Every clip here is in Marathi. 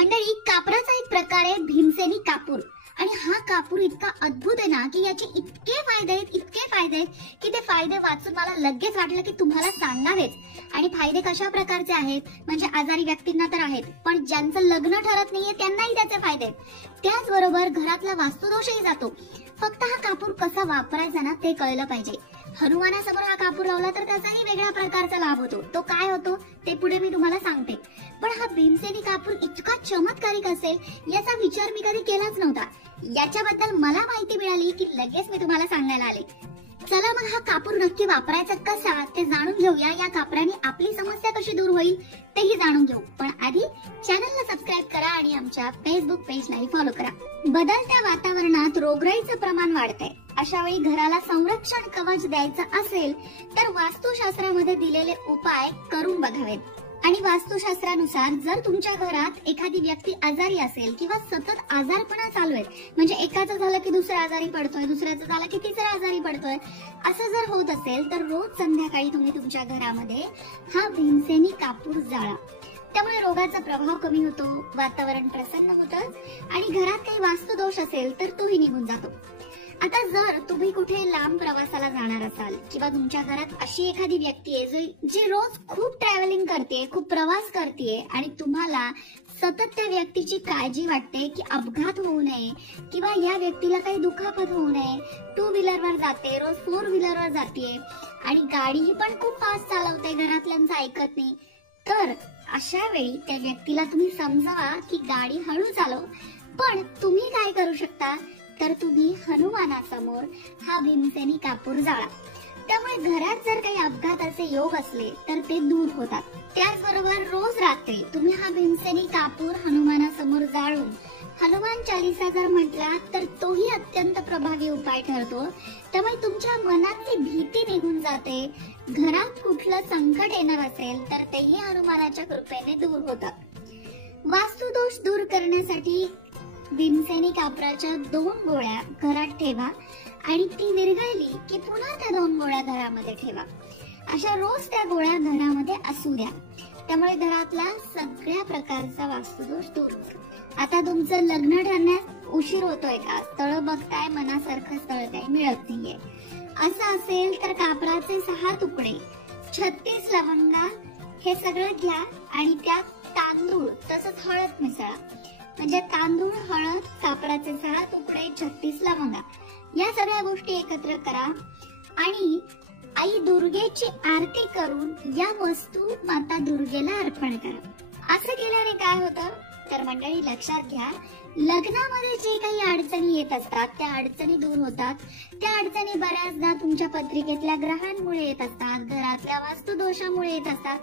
मंडळी, कापराचा एक प्रकार आहे भीमसेनी कापूर. आणि हा कापूर इतका अद्भुत आहे ना की याचे इतके फायदे आहेत की ते फायदे वाचून मला लगेच वाटलं की तुम्हाला सांगावेच. आणि फायदे कशा प्रकारचे आहेत म्हणजे आजारी व्यक्तींना तर आहेत, पण ज्यांचं लग्न ठरत नाहीये त्यांनाही त्याचे फायदे आहेत. त्याचबरोबर घरातला वास्तुदोषही जातो. फक्त हा कापूर कसा वापरायचा ना ते कळलं पाहिजे. हनुमानासमोर हा कापूर लावला तर त्याचाही वेगळ्या प्रकारचा लाभ होतो. तो काय होतो ते पुढे मी तुम्हाला सांगते. पण हा भीमसेनी कापूर इतका चमत्कारिक असेल याचा विचार मी कधी केलाच नव्हता. याच्याबद्दल मला माहिती मिळाली की लगेच मी तुम्हाला सांगायला आले. चला मग हा कापूर नक्की वापरायचा कसा ते जाणून घेऊया. या कापराने आपली समस्या कशी दूर होईल तेही जाणून घेऊ. पण आधी चॅनलला सबस्क्राईब करा आणि आमच्या फेसबुक पेजलाही फॉलो करा. बदलत्या वातावरणात रोगराईचं प्रमाण वाढतंय. अशा वेळी घराला संरक्षण कवच द्यायचं असेल तर वास्तुशास्त्रामध्ये दिलेले उपाय करून बघावेत. आणि वास्तुशास्त्रानुसार जर तुमच्या घरात एखादी व्यक्ती आजारी असेल किंवा सतत आजारपणा चालू आहे, म्हणजे एकाचं झालं की दुसरा आजारी पडतोय, दुसऱ्याचं झालं की तिसरा आजारी पडतोय, असं जर होत असेल तर रोज संध्याकाळी तुम्ही तुमच्या घरामध्ये हा भीमसेनी कापूर जाळा. त्यामुळे रोगाचा प्रभाव कमी होतो, वातावरण प्रसन्न होतं आणि घरात काही वास्तुदोष असेल तर तोही निघून जातो. आता जर तुम्ही कुठे लांब प्रवासाला जाणार असाल किंवा तुमच्या घरात अशी एखादी व्यक्ती आहे जी रोज खूप ट्रॅव्हलिंग करते, खूप प्रवास करते आणि तुम्हाला सतत त्या व्यक्तीची काळजी वाटते की अपघात होऊ नये किंवा या व्यक्तीला काही दुखापत होऊ नये, 2 व्हीलरवर जाते, रोज 4 व्हीलरवर जाते आणि गाडीही पण खूप फास्ट चालवते, घरातल्यांचं ऐकत नाही, तर अशा वेळी त्या व्यक्तीला तुम्ही समजावा की गाडी हळू चालव. पण तुम्ही काय करू शकता तर तुम्ही हनुमानासमोर हा भीमसेनी कापूर जाळा. त्यामुळे घरात जर काही अपघाताचे योग असले तर ते दूर होतात. त्याचबरोबर रोज रात्री तुम्ही हा भीमसेनी कापूर हनुमानासमोर जाळून हनुमान चालीसा जर म्हटला तर तोही अत्यंत प्रभावी उपाय ठरतो. त्यामुळे तुमच्या मनातली भीती निघून जाते. घरात कुठलं संकट येणार असेल तर तेही हनुमानाच्या कृपेने दूर होतात. वास्तुदोष दूर करण्यासाठी भीमसेनी कापराच्या 2 गोळ्या घरात ठेवा आणि ती विरघळली की पुन्हा त्या 2 गोळ्या घरामध्ये ठेवा. अशा रोज त्या गोळ्या घरामध्ये असू द्या. त्यामुळे घरातला सगळ्या प्रकारचा वास्तुदोष दूर होतो. आता तुमचं लग्न ठरण्यास उशीर होतोय का, स्थळ बघताय, मनासारखं स्थळ काही मिळत नाहीये, असं असेल तर कापराचे 6 तुकडे, 36 लवंगा हे सगळं घ्या आणि त्यात तांदूळ तसंच हळद मिसळा. म्हणजे तांदूळ, हळद, कापराचे 6 तुकडे, 36 लवंगा या सगळ्या गोष्टी एकत्र करा आणि आई दुर्गेची आरती करून या वस्तू माता दुर्गेला अर्पण करा. असं केल्याने काय होतं तर मंडळी लक्षात घ्या, लग्नामध्ये जे काही अडचणी येत असतात त्या अडचणी दूर होतात. त्या अडचणी बऱ्याचदा तुमच्या पत्रिकेतल्या ग्रहांमुळे येत असतात, घरातल्या वास्तुदोषामुळे येत असतात.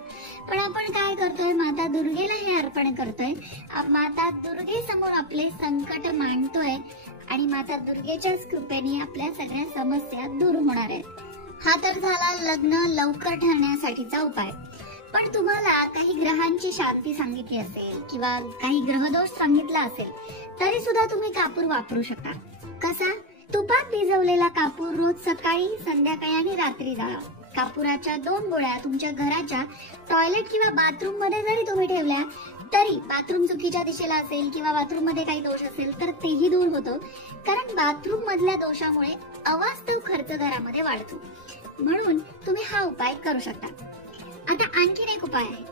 पण आपण काय करतोय, माता दुर्गेला हे अर्पण करतोय. माता दुर्गे समोर आपले संकट मांडतोय आणि माता दुर्गेच्याच कृपेने आपल्या सगळ्या समस्या दूर होणार आहेत. हा तर झाला लग्न लवकर ठरण्यासाठीचा उपाय. पण तुम्हाला काही ग्रहांची शांती सांगितली असेल किंवा काही ग्रहदोष सांगितला असेल तरी सुद्धा तुम्ही कापूर वापरू शकता. कसा? तुपात भिजवलेला कापूर रोज सकाळी, संध्याकाळी आणि रात्री जाळा. कापुराच्या 2 गोळ्या तुमच्या घराच्या टॉयलेट किंवा बाथरूम मध्ये जरी तुम्ही ठेवल्या तरी बाथरूम चुकीच्या दिशेला असेल किंवा बाथरूम मध्ये काही दोष असेल तर तेही दूर होतो. कारण बाथरूम मधल्या दोषामुळे अवास्तव खर्च घरामध्ये वाढतो. म्हणून तुम्ही हा उपाय करू शकता. आता आणखीन एक उपाय आहे.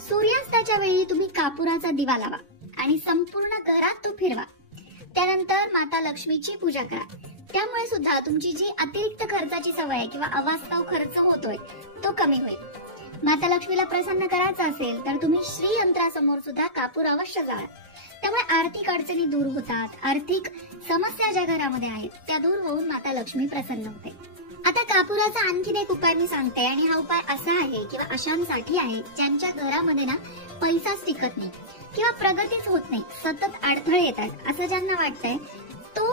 सूर्यास्ताच्या वेळी तुम्ही कापुराचा दिवा लावा आणि संपूर्ण घरात तो फिरवा. त्यानंतर माता लक्ष्मीची पूजा करा. त्यामुळे सुद्धा तुमची जी अतिरिक्त खर्चाची सवय आहे किंवा अवास्तव खर्च होतोय तो कमी होईल. माता लक्ष्मीला प्रसन्न करायचं असेल तर तुम्ही श्री यंत्रासमोर सुद्धा कापूर अवश्य जाळा. त्यामुळे आर्थिक अडचणी दूर होतात. आर्थिक समस्या ज्या घरामध्ये आहेत त्या दूर होऊन माता लक्ष्मी प्रसन्न होते. आता कापुराचा आणखीन एक उपाय मी सांगते आणि हा उपाय असा आहे किंवा अशांसाठी आहे ज्यांच्या घरामध्ये ना पैसाच टिकत नाही किंवा प्रगतीच होत नाही, सतत अडथळे येतात, असं ज्यांना वाटतंय तो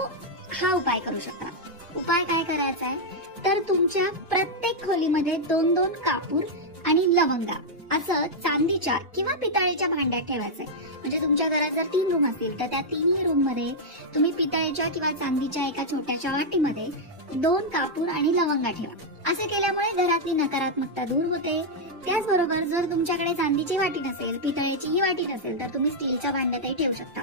हा उपाय करू शकता. उपाय काय करायचा आहे तर तुमच्या प्रत्येक खोलीमध्ये 2-2 कापूर आणि लवंगा असं चांदीच्या किंवा पितळेच्या भांड्यात ठेवायचंय. म्हणजे तुमच्या घरात जर 3 रूम असतील तर त्या 3ही रूम मध्ये तुम्ही पितळेच्या किंवा चांदीच्या एका छोट्याशा वाटीमध्ये 2 कापूर आणि लवंगा ठेवा. असे केल्यामुळे घरातली नकारात्मकता दूर होते. त्याचबरोबर जर तुमच्याकडे चांदीची वाटी नसेल, पितळेचीही वाटी नसेल, तर तुम्ही स्टीलच्या भांड्यातही ठेवू शकता.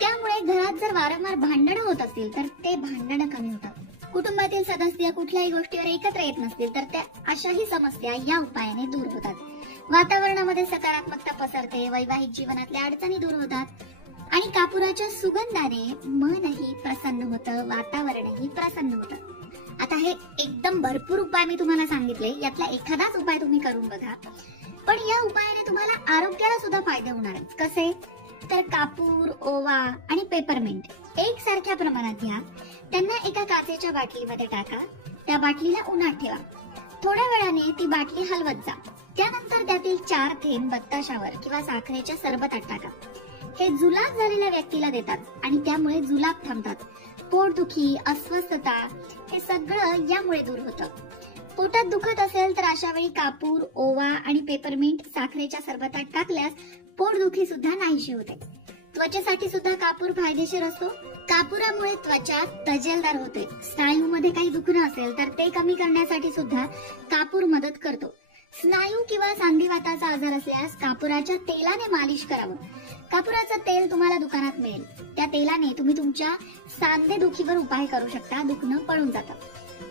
त्यामुळे घरात जर वारंवार भांडणं होत असतील तर ते भांडणं कमी होतात. कुटुंबातील सदस्य कुठल्याही गोष्टीवर एकत्र येत नसतील तर त्या अशाही समस्या या उपायाने दूर होतात. वातावरणामध्ये सकारात्मकता पसरते, वैवाहिक जीवनातल्या अडचणी दूर होतात आणि कापुराच्या सुगंधाने मनही प्रसन्न होतं, वातावरणही प्रसन्न होतं. आता हे एकदम भरपूर उपाय मी तुम्हाला सांगितले, यातला एखादाच उपाय तुम्ही करून बघा. पण या उपायाने तुम्हाला आरोग्याला सुद्धा फायदे होणार आहेत. कसे? तर कापूर, ओवा आणि पेपरमिंट एकसारख्या प्रमाणात घ्या. त्यांना एका काचेच्या बाटलीमध्ये टाका. त्या बाटलीला उन्हात ठेवा. थोड्या वेळाने ती बाटली हलवत जा. त्यानंतर त्यातील 4 थेंब बत्ताशावर किंवा साखरेच्या सरबतात टाका. हे जुलाब झालेल्या व्यक्तीला देतात आणि त्यामुळे जुलाब थांबतात. पोटदुखी, अस्वस्थता हे सगळं यामुळे दूर होतं. पोटात दुखत असेल तर अशा वेळी कापूर, ओवा आणि पेपरमिंट साखरेच्या सरबतात टाकल्यास पोटदुखी सुद्धा नाहीशी होते. त्वचेसाठी सुद्धा कापूर फायदेशीर असतो. कापुरामुळे त्वचा तजेलदार होते. स्नायूमध्ये काही दुखणं असेल तर ते कमी करण्यासाठी सुद्धा कापूर मदत करतो. स्नायू किंवा सांधिवाताचा आजार असल्यास कापुराच्या तेलाने मालिश करावं. कापुराचं तेल तुम्हाला दुकानात मिळेल. त्या तेलाने तुम्ही तुमच्या सांधेदुखीवर उपाय करू शकता. दुखणं पळून जातं.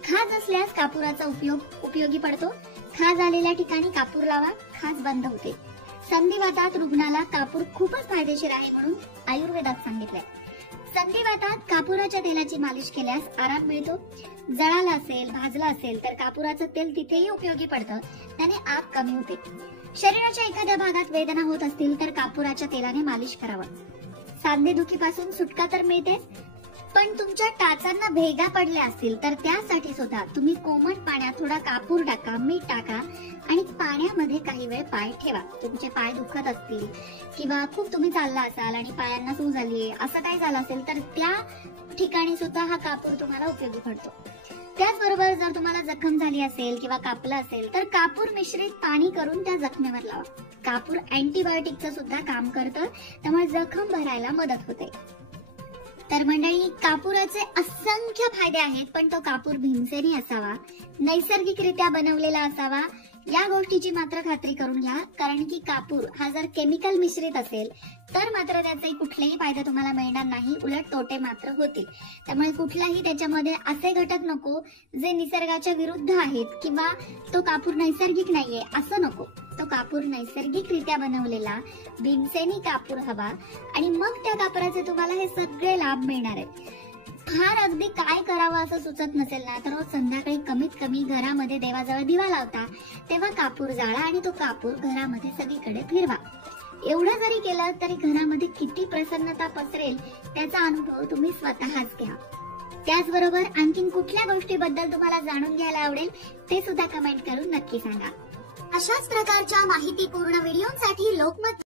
खाज असल्यास कापुराचा उपयोगी पडतो. खाज आलेल्या ठिकाणी कापूर लावा, खाज बंद होते. संधिवातात रुग्णाला कापूर खूपच फायदेशीर आहे म्हणून आयुर्वेदात सांगितलंय. संधिवातात कापुराच्या तेलाची मालिश केल्यास आराम मिळतो. जळाला असेल, भाजला असेल तर कापुराचं तेल तिथेही उपयोगी पडतं. त्याने आग कमी होते. शरीराच्या एखाद्या भागात वेदना होत असतील तर कापुराच्या तेलाने मालिश करावं. सांधेदुखीपासून सुटका तर मिळतेच, पण तुमच्या टाचांना भेगा पडल्या असतील तर त्यासाठी सुद्धा तुम्ही कोमट पाण्यात थोडा कापूर टाका, मीठ टाका आणि पाण्यामध्ये काही वेळ पाय ठेवा. तुमचे पाय दुखत असतील किंवा खूप तुम्ही चालला असाल आणि पायांना सूज आलीये, असं काही झालं असेल तर त्या ठिकाणी सुद्धा हा कापूर तुम्हाला उपयोगी पडतो. त्याचबरोबर जर तुम्हाला जखम झाली असेल किंवा कापलं असेल तर कापूर मिश्रित पाणी करून त्या जखमेवर लावा. कापूर अँटीबायोटिकचं सुद्धा काम करतं, त्यामुळे जखम भरायला मदत होते. तर मंडळी, कापुराचे असंख्य फायदे आहेत, पण तो कापूर भीमसेनी असावा, नैसर्गिकरित्या बनवलेला असावा या गोष्टीची मात्र खात्री करून घ्या. कारण की कापूर हा जर केमिकल मिश्रित असेल तर मात्र त्याचे कुठलेही फायदे तुम्हाला मिळणार नाही, उलट तोटे मात्र होतील. त्यामुळे कुठलाही त्याच्यामध्ये असे घटक नको जे निसर्गाच्या विरुद्ध आहेत किंवा तो कापूर नैसर्गिक नाहीये असं नको. तो कापूर नैसर्गिकरित्या बनवलेला भीमसेनी कापूर हवा आणि मग त्या कापुराचे तुम्हाला हे सगळे लाभ मिळणार आहेत. फार अगदी काय करावं असं सुचत नसेल ना तर रोज संध्याकाळी कमीत कमी घरामध्ये देवाजवळ दिवा लावता तेव्हा कापूर जाळा आणि तो कापूर घरामध्ये सगळीकडे फिरवा. एवढं जरी केलं तरी घरामध्ये किती प्रसन्नता पसरेल त्याचा अनुभव तुम्ही स्वतःच घ्या. त्याचबरोबर आणखीन कुठल्या गोष्टीबद्दल तुम्हाला जाणून घ्यायला आवडेल ते सुद्धा कमेंट करून नक्की सांगा. अशाच प्रकारच्या माहितीपूर्ण व्हिडिओसाठी लोकमत